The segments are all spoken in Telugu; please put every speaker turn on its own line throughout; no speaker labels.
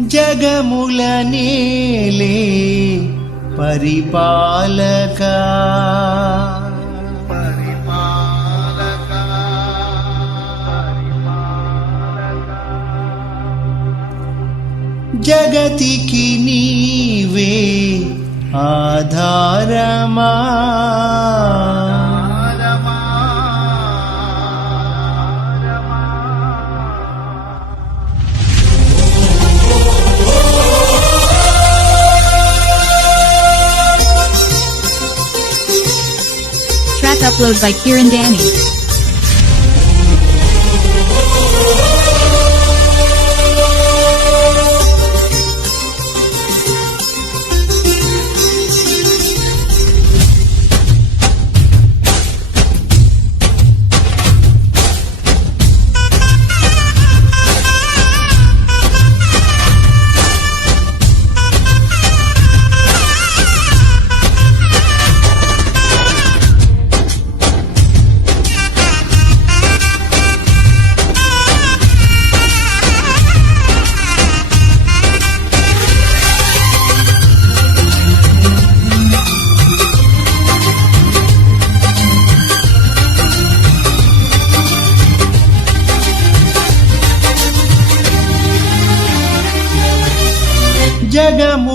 జగముల నేలే పరిపాలక. జగతికి నీవే ఆధారమా?
Upload by Kieran Danny.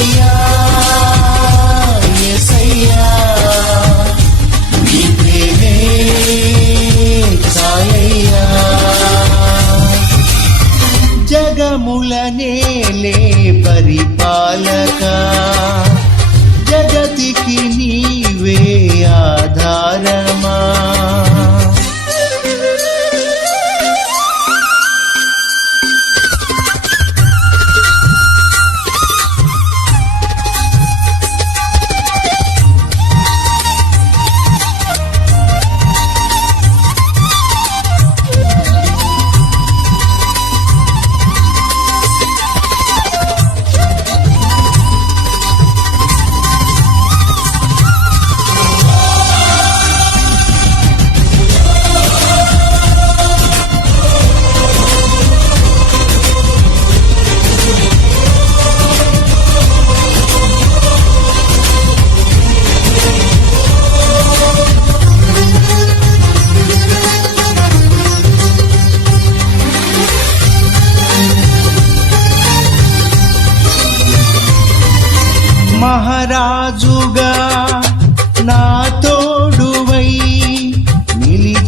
ఏసయ్యా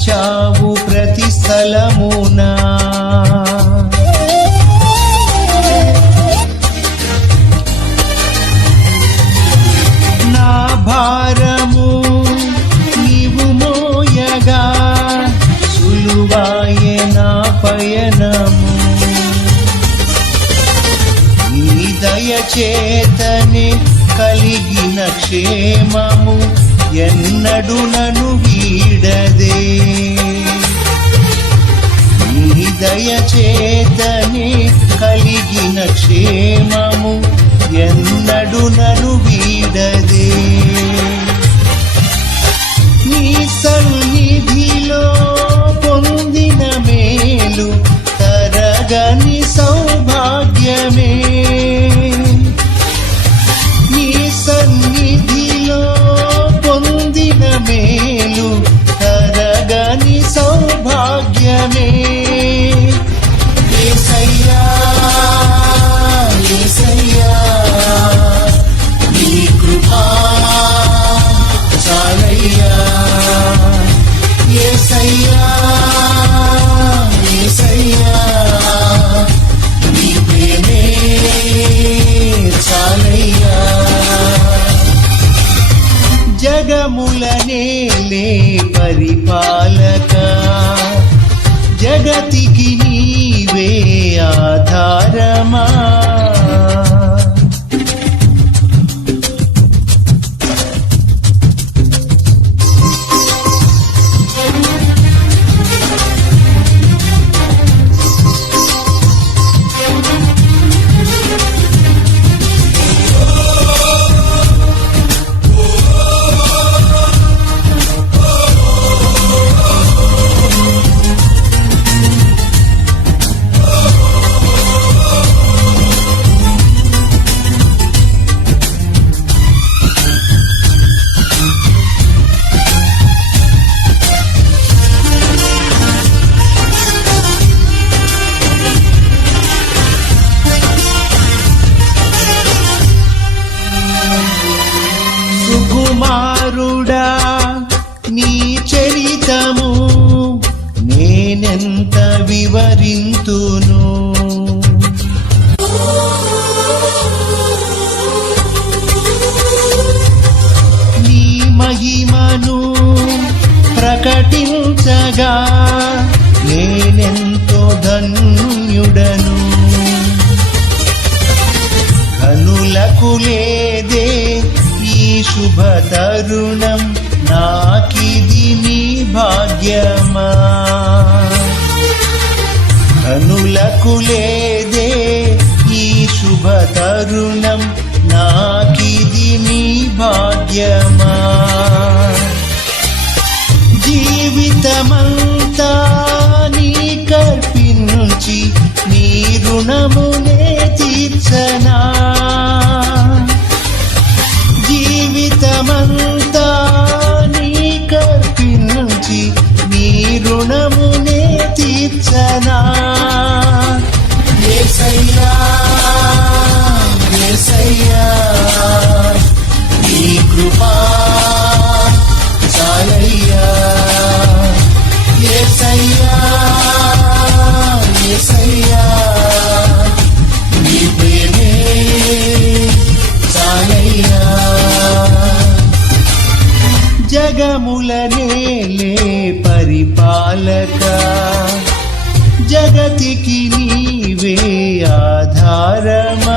నిలిచావు ప్రతి స్థలమునా. నా భారము నీవు మోయగా సులువాయే నా పయనము. నీ దయచేతనే కలిగిన క్షేమము ఎన్నడు నను వీడదే. నీ దయచేతనే కలిగిన క్షేమము ఎన్నడు నను వీడదే. సౌభాగ్యమే యేసయ్యా, యేసయ్యా, నీ కృపా చాలయ్యా. యేసయ్యా, యేసయ్యా, నీ ప్రేమే చాలయ్యా. జగముల పరిపాలక. జగతికి నీవే ఆధారమా? సుకుమారుడా నీ చరితము నేనెంత వివరింతును? నీ మహిమను ప్రకటించగా నేనెంతో ధన్యుడను. కనులకు లేదే శుభ తరుణం నాకిది నీ భాగ్యమా. ధనులకు లేదే ఈ శుభ తరుణం నాకిది నీ భాగ్యమా. జీవితమంతా నీ కర్పించి నీ రుణము ജനിച്ച നാൾ జగతికి నీవే ఆధారమా?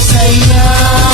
say yeah.